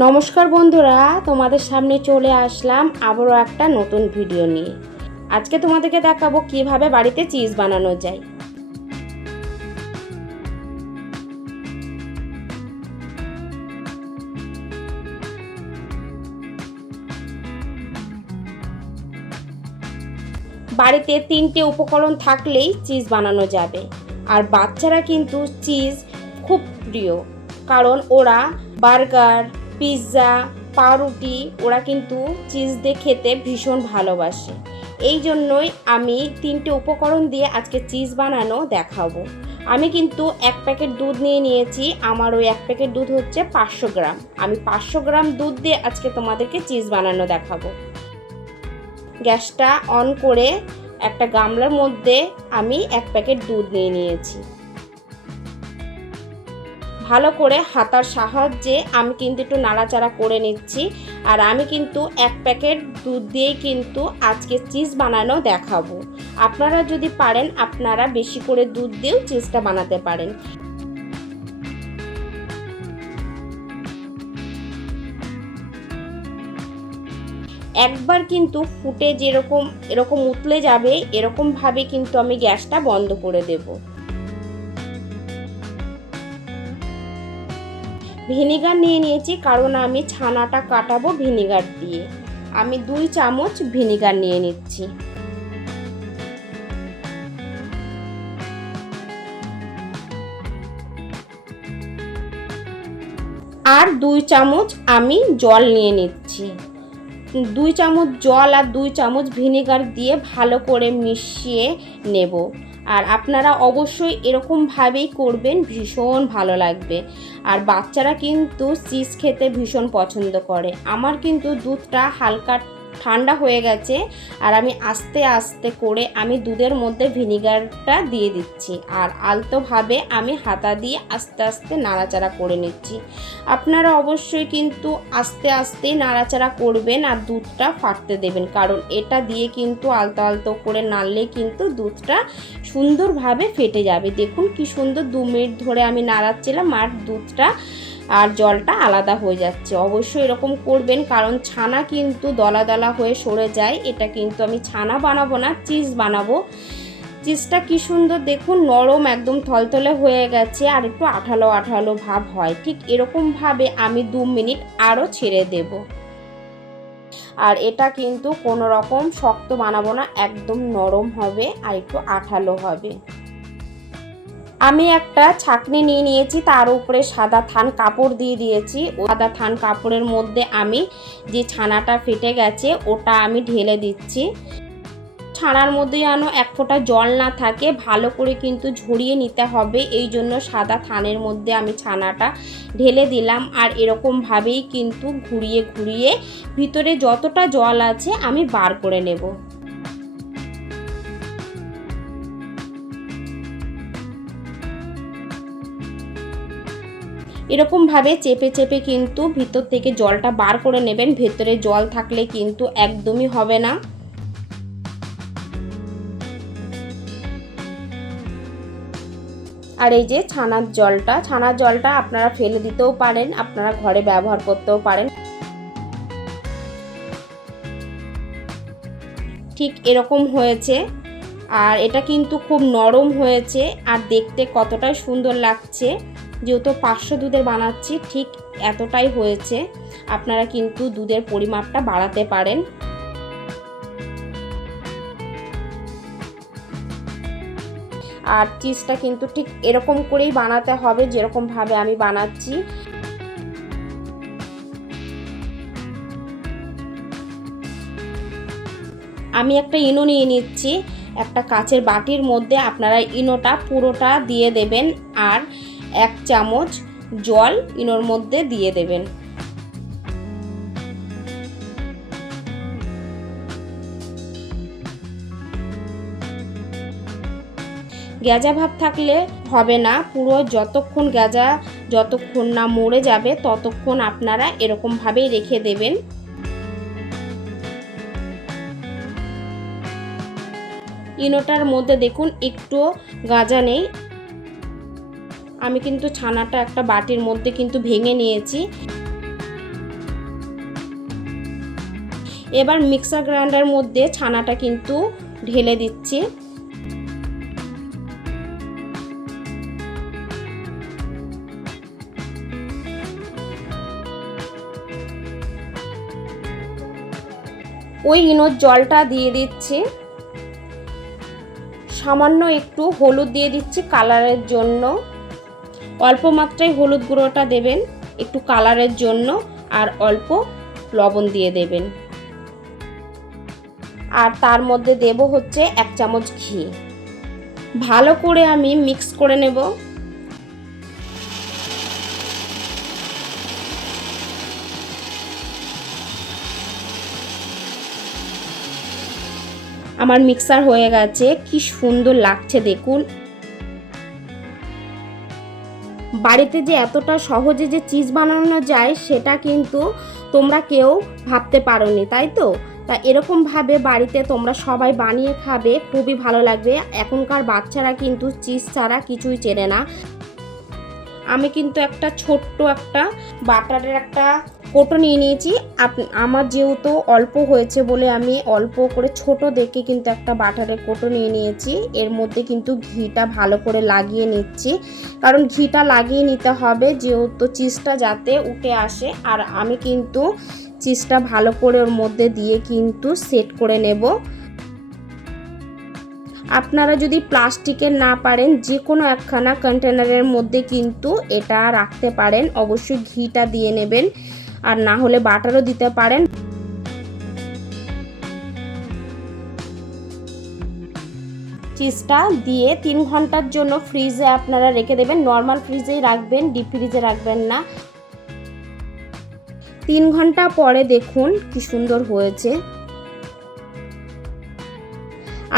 নমস্কার বন্ধুরা, তোমাদের সামনে চলে আসলাম আবারও একটা নতুন ভিডিও নিয়ে। আজকে তোমাদেরকে দেখাবো কীভাবে বাড়িতে চিজ বানানো যায়। বাড়িতে তিনটে উপকরণ থাকলেই চিজ বানানো যাবে। আর বাচ্চারা কিন্তু চিজ খুব প্রিয়, কারণ ওরা বার্গার পিৎজা, পাউরুটি, ওরা কিন্তু চিজ দিয়ে খেতে ভীষণ ভালোবাসে। এই জন্যই আমি তিনটে উপকরণ দিয়ে আজকে চিজ বানানো দেখাবো। আমি কিন্তু এক প্যাকেট দুধ নিয়ে নিয়েছি, আমার ওই এক প্যাকেট দুধ হচ্ছে পাঁচশো গ্রাম। আমি পাঁচশো গ্রাম দুধ দিয়ে আজকে তোমাদেরকে চিজ বানানো দেখাবো। গ্যাসটা অন করে একটা গামলার মধ্যে আমি এক প্যাকেট দুধ নিয়ে নিয়েছি। ভালো করে হাতার সাহায্যে আমি কিন্তু একটু নাড়াচাড়া করে নিচ্ছি। আর আমি কিন্তু এক প্যাকেট দুধ দিয়েই কিন্তু আজকে চিজ বানানো দেখাবো। আপনারা যদি পারেন, আপনারা বেশি করে দুধ দিয়েও চিজটা বানাতে পারেন। একবার কিন্তু ফুটে যেরকম, এরকম উতলে যাবে, এরকমভাবে কিন্তু আমি গ্যাসটা বন্ধ করে দেবো। ভিনিগার নিয়ে নিয়েছি, কারণ আমি ছানাটা কাটাবো ভিনিগার দিয়ে। আমি দুই চামচ ভিনিগার নিয়ে নিচ্ছি। আর দুই চামচ আমি জল নিয়ে নিচ্ছি। দুই চামচ জল আর দুই চামচ ভিনেগার দিয়ে ভালো করে মিশিয়ে নেব। আর আপনারা অবশ্যই এরকমভাবেই করবেন, ভীষণ ভালো লাগবে। আর বাচ্চারা কিন্তু চিজ খেতে ভীষণ পছন্দ করে। আমার কিন্তু দুধটা হালকা ঠান্ডা হয়ে গেছে আর আমি আস্তে আস্তে করে আমি দুধের মধ্যে ভিনিগারটা দিয়ে দিচ্ছি আর আলতোভাবে আমি হাতা দিয়ে আস্তে আস্তে নাড়াচাড়া করে নিচ্ছি। আপনারা অবশ্যই কিন্তু আস্তে আস্তে নাড়াচাড়া করবেন আর দুধটা ফাটতে দেবেন, কারণ এটা দিয়ে কিন্তু আলতো আলতো করে নাড়লে কিন্তু দুধটা সুন্দরভাবে ফেটে যাবে। দেখুন কি সুন্দর দু মিনিট ধরে আমি নাড়াচ্ছিলাম আর দুধটা আর জলটা আলাদা হয়ে যাচ্ছে। অবশ্যই এরকম করবেন, কারণ ছানা কিন্তু দলা দলা হয়ে সরে যায়। এটা কিন্তু আমি ছানা বানাবো না, চিজ বানাবো। চিজটা কি সুন্দর দেখুন, নরম একদম থলথলে হয়ে গেছে আর একটু আঠালো আঠালো ভাব হয়। ঠিক এরকমভাবে আমি দু মিনিট আরও ছেড়ে দেব। আর এটা কিন্তু কোনো রকম শক্ত বানাবো না, একদম নরম হবে আর একটু আঠালো হবে। আমি একটা ছাকনি নিয়ে নিয়েছি, তার উপরে সাদা থান কাপড় দিয়ে দিয়েছি। সাদা থান কাপড়ের মধ্যে আমি যে ছানাটা ফেটে গেছে, ওটা আমি ঢেলে দিচ্ছি। ছানার মধ্যে যেন এক ফোঁটা জল না থাকে, ভালো করে কিন্তু ঝরিয়ে নিতে হবে। এই জন্য সাদা থানের মধ্যে আমি ছানাটা ঢেলে দিলাম। আর এরকমভাবেই কিন্তু ঘুরিয়ে ঘুরিয়ে ভিতরে যতটা জল আছে, আমি বার করে নেব। এরকমভাবে চেপে চেপে কিন্তু ভিতর থেকে জলটা বার করে নেবেন। ভেতরে জল থাকলে কিন্তু একদমই হবে না। আর এই যে ছানার জলটা ছানার জলটা আপনারা ফেলে দিতেও পারেন, আপনারা ঘরে ব্যবহার করতেও পারেন। ঠিক এরকম হয়েছে। আর এটা কিন্তু খুব নরম হয়েছে, আর দেখতে কতটাই সুন্দর লাগছে। যেহেতু পাঁচশো দুধের বানাচ্ছি, ঠিক এতটাই হয়েছে। আপনারা কিন্তু দুধের পরিমাপটা বাড়াতে পারেন। আর চিজটা কিন্তু ঠিক এরকম করেই বানাতে হবে, যেরকমভাবে আমি বানাচ্ছি। আমি একটা ইনো নিয়ে নিচ্ছি, একটা কাচের বাটির মধ্যে আপনারা ইনোটা পুরোটা দিয়ে দেবেন। আর এক চামচ জল ইনোর মধ্যে দিয়ে দেবেন। গ্যাজা ভাব থাকলে হবে না, পুরো যতক্ষণ গ্যাজা যতক্ষণ না মরে যাবে, ততক্ষণ আপনারা এরকমভাবেই রেখে দেবেন। ইনোটার মধ্যে দেখুন, একটু গাজা নেই আমি কিন্তু ছানাটা একটা বাটির মধ্যে কিন্তু ভেঙে নিয়েছি। এবার মিক্সার গ্রাইন্ডার মধ্যে ছানাটা কিন্তু ঢেলে দিচ্ছি। ওই ইনোর জলটা দিয়ে দিচ্ছি। সামান্য একটু হলুদ দিয়ে দিচ্ছি কালারের জন্য। অল্প মাত্রায় হলুদ গুঁড়োটা দেবেন, একটু কালারের জন্য, আর অল্প লবণ দিয়ে দেবেন। আর তার মধ্যে দেব হচ্ছে এক চামচ ঘি। ভালো করে আমি মিক্স করে নেব। আমার মিক্সার হয়ে গেছে, কি সুন্দর লাগছে দেখুন। বাড়িতে যে এতটা সহজে যে চিজ বানানো যায়, সেটা কিন্তু তোমরা কেউ ভাবতে পারোনি, তাই তো? তা এরকমভাবে বাড়িতে তোমরা সবাই বানিয়ে খাবে, খুবই ভালো লাগবে। এখনকার বাচ্চারা কিন্তু চিজ ছাড়া কিছুই চেনে না। আমি কিন্তু একটা ছোট্ট একটা বাটারের একটা কোটো নিয়ে নিয়েছি। আমার যেহেতু অল্প হয়েছে বলে আমি অল্প করে ছোট দেখে কিন্তু একটা বাটারের কোটো নিয়ে নিয়েছি। এর মধ্যে কিন্তু ঘিটা ভালো করে লাগিয়ে নিচ্ছি। কারণ ঘিটা লাগিয়ে নিতে হবে যেহেতু চিজটা যাতে উঠে আসে। আর আমি কিন্তু চিজটা ভালো করে ওর মধ্যে দিয়ে কিন্তু সেট করে নেব। আপনারা যদি প্লাস্টিকের না পারেন যে কোনো একখানা কন্টেনারের মধ্যে কিন্তু এটা রাখতে পারেন। অবশ্যই ঘিটা দিয়ে নেবেন। আর না হলে বাটারও দিতে পারেন। চিজটা দিয়ে তিন ঘণ্টার জন্য ফ্রিজে আপনারা রেখে দেবেন। নর্মাল ফ্রিজেই রাখবেন, ডিপ ফ্রিজে রাখবেন না। তিন ঘণ্টা পরে দেখুন কি সুন্দর হয়েছে।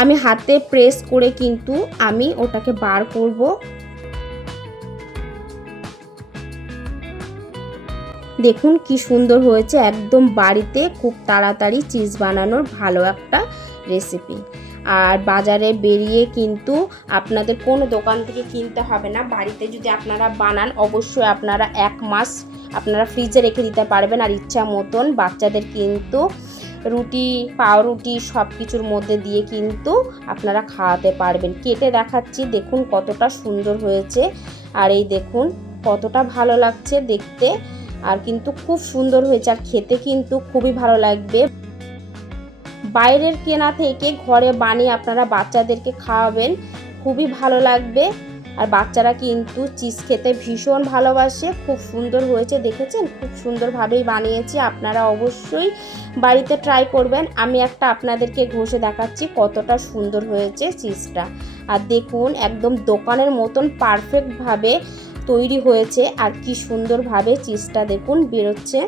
আমি হাতে প্রেস করে কিন্তু আমি ওটাকে বার করব। দেখুন কি সুন্দর হয়েছে। একদম বাড়িতে খুব তাড়াতাড়ি চিজ বানানোর ভালো একটা রেসিপি আর বাজারে বেরিয়ে কিন্তু আপনাদের কোনো দোকান থেকে কিনতে হবে না। বাড়িতে যদি আপনারা বানান, অবশ্যই আপনারা এক মাস আপনারা ফ্রিজে রেখে দিতে পারবেন। আর ইচ্ছা মতন বাচ্চাদের কিন্তু রুটি, পাউরুটি সব কিছুর মধ্যে দিয়ে কিন্তু আপনারা খাওয়াতে পারবেন। কেটে দেখাচ্ছি, দেখুন কতটা সুন্দর হয়েছে। আর এই দেখুন কতটা ভালো লাগছে দেখতে। আর কিন্তু খুব সুন্দর হয়েছে, আর খেতে কিন্তু খুবই ভালো লাগবে। বাইরের কেনা থেকে ঘরে বানিয়ে আপনারা বাচ্চাদেরকে খাওয়াবেন, খুবই ভালো লাগবে। আর বাচ্চারা কিন্তু চিজ খেতে ভীষণ ভালোবাসে, খুব সুন্দর হয়েছে, দেখেছেন? খুব সুন্দরভাবেই বানিয়েছি, আপনারা অবশ্যই বাড়িতে ট্রাই করবেন। আমি একটা আপনাদেরকে ঘষে দেখাচ্ছি কতটা সুন্দর হয়েছে চিজটা। আর দেখুন, একদম দোকানের মতন পারফেক্টভাবে তৈরি হয়েছে আর কি সুন্দরভাবে চিজটা দেখুন বেরোচ্ছে।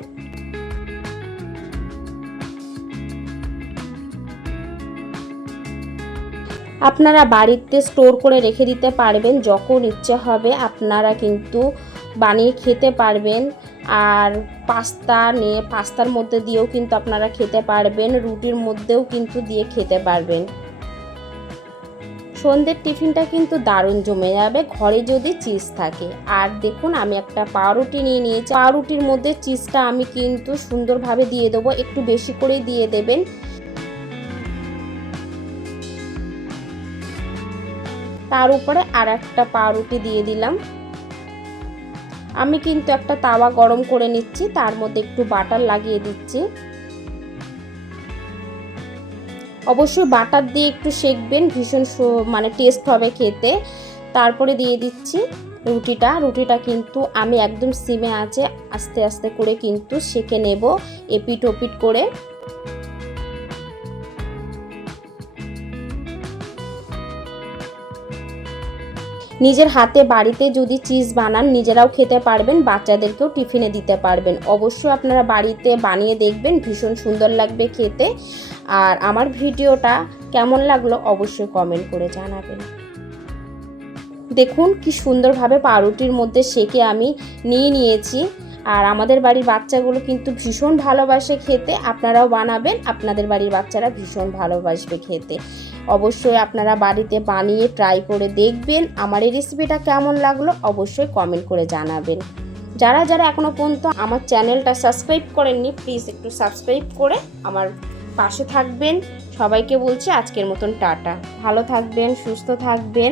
আপনারা বাড়িতে স্টোর করে রেখে দিতে পারবেন যখন ইচ্ছে হবে, আপনারা কিন্তু বানিয়ে খেতে পারবেন। আর পাস্তা নিয়ে পাস্তার মধ্যে দিয়েও কিন্তু আপনারা খেতে পারবেন, রুটির মধ্যেও কিন্তু দিয়ে খেতে পারবেন। সন্ধ্যের টিফিনটা কিন্তু দারুণ জমে যাবে। ঘরে যদি চিজ থাকে। আর দেখুন, আমি একটা পাউরুটি নিয়ে নিয়েছি। পাউরুটির মধ্যে চিজটা আমি কিন্তু সুন্দরভাবে দিয়ে দেবো। একটু বেশি করেই দিয়ে দেবেন। তার উপরে আর একটা পাউরুটি দিয়ে দিলাম। আমি কিন্তু একটা তাওয়া গরম করে নিচ্ছি। তার মধ্যে একটু বাটার লাগিয়ে দিচ্ছি। অবশ্যই বাটার দিয়ে একটু সেঁকবেন, ভীষণ মানে টেস্ট হবে খেতে। তারপরে দিয়ে দিচ্ছি রুটিটা। রুটিটা কিন্তু আমি একদম সিমে আছে, আস্তে আস্তে করে কিন্তু সেঁকে নেব এপিট ওপিট করে। নিজের হাতে বাড়িতে যদি চিজ বানান, নিজেরাও খেতে পারবেন, বাচ্চাদেরকেও টিফিনে দিতে পারবেন। অবশ্যই আপনারা বাড়িতে বানিয়ে দেখবেন, ভীষণ সুন্দর লাগবে খেতে। আর আমার ভিডিওটা কেমন লাগল অবশ্যই কমেন্ট করে জানাবেন। দেখুন কি সুন্দরভাবে পাউরুটির মধ্যে সেকে আমি নিয়ে নিয়েছি। আর আমাদের বাড়ির বাচ্চাগুলো কিন্তু ভীষণ ভালোবাসে খেতে। আপনারাও বানাবেন, আপনাদের বাড়ির বাচ্চারা ভীষণ ভালোবাসবে খেতে। অবশ্যই আপনারা বাড়িতে বানিয়ে ট্রাই করে দেখবেন। আমার এই রেসিপিটা কেমন লাগল অবশ্যই কমেন্ট করে জানাবেন। যারা যারা এখনও পর্যন্ত আমার চ্যানেলটা সাবস্ক্রাইব করেননি প্লিজ একটু সাবস্ক্রাইব করে আমার পাশে থাকবেন। সবাইকে বলছি আজকের মতন টাটা। ভালো থাকবেন, সুস্থ থাকবেন।